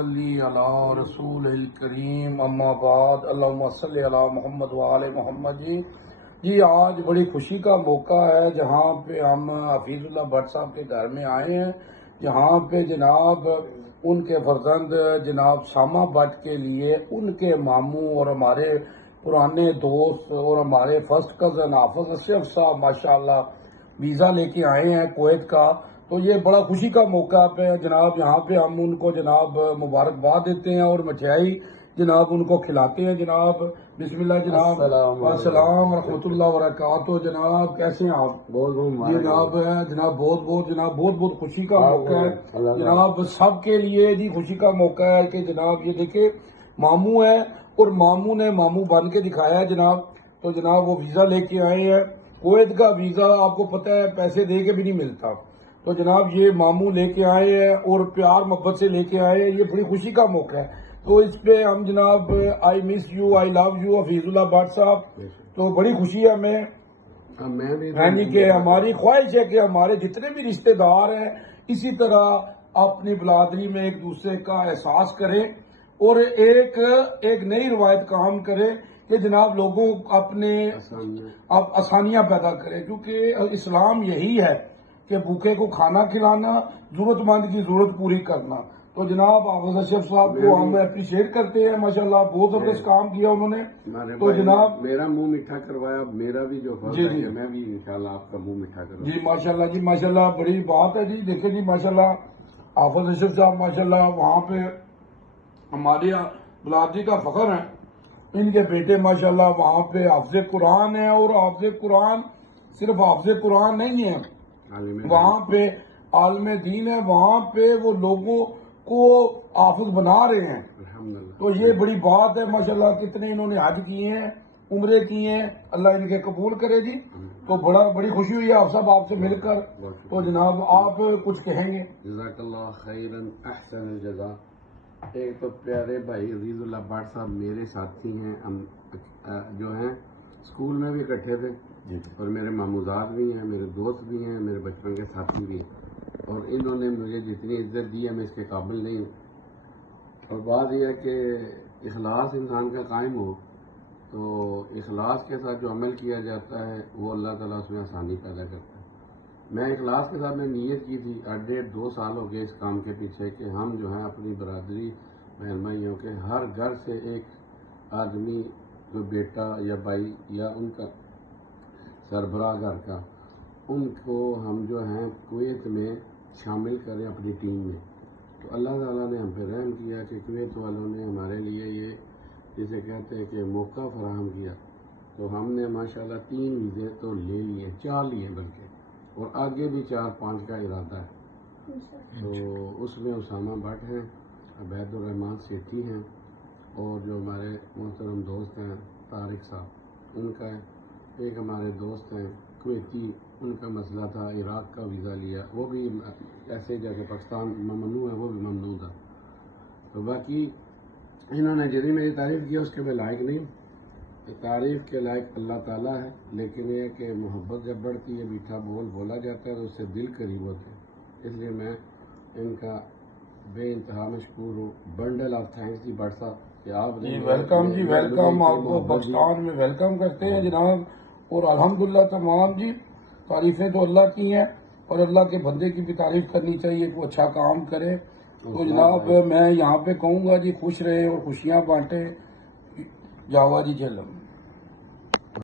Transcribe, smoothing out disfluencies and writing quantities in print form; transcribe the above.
صلی علی رسول الکریم اما بعد اللہم صلی علی محمد وآل محمد جی آج بڑی خوشی کا موقع ہے جہاں پہ ہم حفیظ اللہ بٹ صاحب کے گھر میں آئے ہیں، جہاں پہ جناب ان کے فرزند جناب سامہ بٹ کے لیے ان کے ماموں اور ہمارے پرانے دوست اور ہمارے فرسٹ کزن حافظ اشرف صاحب ماشاءاللہ ویزا لے کے آئے ہیں کویت کا، تو یہ بڑا خوشی کا موقع پہ جناب یہاں پہ ہم ان کو جناب مبارکباد دیتے ہیں اور مٹھائی جناب ان کو کھلاتے ہیں۔ جناب بسم اللہ جناب، السلام ورحمۃ اللہ وبرکاتہ۔ جناب کیسے ہیں آپ؟ جناب بہت بہت خوشی کا موقع ہے جناب، سب کے لیے جی خوشی کا موقع ہے کہ جناب یہ دیکھیں ماموں ہے اور ماموں نے ماموں بن کے دکھایا ہے جناب، تو جناب وہ ویزا لے کے آئے ہیں کویت کا۔ ویزا آپ کو پتہ ہے پیسے دے کے بھی نہیں ملتا، تو جناب یہ ماموں لے کے آئے ہیں اور پیار محبت سے لے کے آئے ہیں، یہ بڑی خوشی کا موقع ہے۔ تو اس پہ ہم جناب I miss you, I love you Hafeez Ullah Butt صاحب، تو بڑی خوشی ہے ہمیں کہ ہماری خواہش ہے کہ ہمارے جتنے بھی رشتہ دار ہیں اسی طرح اپنی برادری میں ایک دوسرے کا احساس کریں اور ایک نئی روایت کام کریں کہ جناب لوگوں اپنے آسانیاں پیدا کریں، کیونکہ اسلام یہی ہے کہ بھوکے کو کھانا کھلانا، ضرورت مند کی ضرورت پوری کرنا۔ تو جناب حافظ اشرف صاحب کو ہم اپریشیٹ کرتے ہیں، ماشاءاللہ بہت زبردست کام کیا انہوں نے۔ تو جناب میرا منہ میٹھا کروایا، میرا بھی جو فرض ہے میں بھی انشاءاللہ آپ کا منہ میٹھا کروں جی ماشاءاللہ بڑی بات ہے جی۔ دیکھیں جی ماشاءاللہ حافظ اشرف صاحب ماشاءاللہ وہاں پہ ہماری برادری کا فخر ہے، ان کے بیٹے ماشاءاللہ وہاں پہ حافظ قرآن ہیں، اور حافظ قرآن صرف حافظ قرآن نہیں ہے، وہاں پہ عالم دین ہے، وہاں پہ وہ لوگوں کو حافظ بنا رہے ہیں۔ تو یہ بڑی بات ہے ماشاءاللہ، کتنے انہوں نے حج کیے ہیں، عمرے کیے ہیں، اللہ ان کے قبول کرے جی۔ تو بڑی خوشی ہوئی ہے آپ صاحب آپ سے مل کر، تو جناب آپ کچھ کہیں گے؟ جزاک اللہ خیرا احسن الجزا۔ ایک تو پیارے بھائی عزیز اللہ بٹ صاحب میرے ساتھی ہیں، ہم جو ہیں اسکول میں بھی اکٹھے تھے اور میرے ماموزاد بھی ہیں، میرے دوست بھی ہیں، میرے بچپن کے ساتھی بھی ہیں، اور انہوں نے مجھے جتنی عزت دی ہے میں اس کے قابل نہیں ہوں۔ اور بات یہ ہے کہ اخلاص انسان کا قائم ہو تو اخلاص کے ساتھ جو عمل کیا جاتا ہے وہ اللہ تعالیٰ اس میں آسانی پیدا کرتا ہے۔ میں اخلاص کے ساتھ میں نیت کی تھی، 1.5-2 سال ہو گئے اس کام کے پیچھے کہ ہم جو ہیں اپنی برادری بہن بھائیوں کے ہر گھر سے ایک آدمی جو بیٹا یا بھائی یا ان کا سربراہ گھر کا، ان کو ہم جو ہیں کویت میں شامل کریں اپنی ٹیم میں۔ تو اللہ تعالیٰ نے ہم پہ رحم کیا کہ کویت والوں نے ہمارے لیے یہ جسے کہتے ہیں کہ موقع فراہم کیا، تو ہم نے ماشاءاللہ 3 ویزے تو لے لیے، 4 لیے بلکہ، اور آگے بھی 4-5 کا ارادہ ہے۔ تو اس میں اسامہ بٹ ہیں، عبید الرحمان سیٹھی ہیں، اور جو ہمارے محترم دوست ہیں طارق صاحب ان کا ہے، ایک ہمارے دوست ہیں کویتی، ان کا مسئلہ تھا عراق کا ویزا لیا، وہ بھی ایسے جیسے پاکستان ممنوع ہے وہ بھی ممنوع تھا۔ تو باقی انہوں نے جتنی میری تعریف کی اس کے میں لائق نہیں، تعریف کے لائق اللہ تعالیٰ ہے، لیکن یہ کہ محبت جب بڑھتی ہے میٹھا بول بولا جاتا ہے تو اس سے دل قریب ہوتے ہیں، اس لیے میں ان کا بے انتہا مشکور ہوں۔ بنڈل آف تھینکس جی بٹ صاحب کہ آپ جی ویلکم جی ویلکم، آپ کو پاکستان میں ویلکم کرتے ہیں جناب، اور الحمدللہ تمام جی تعریفیں تو اللہ کی ہیں اور اللہ کے بندے کی بھی تعریف کرنی چاہیے، کوئی اچھا کام کرے۔ تو جناب میں یہاں پہ کہوں گا جی خوش رہے اور خوشیاں بانٹے، جاوا جی جلم۔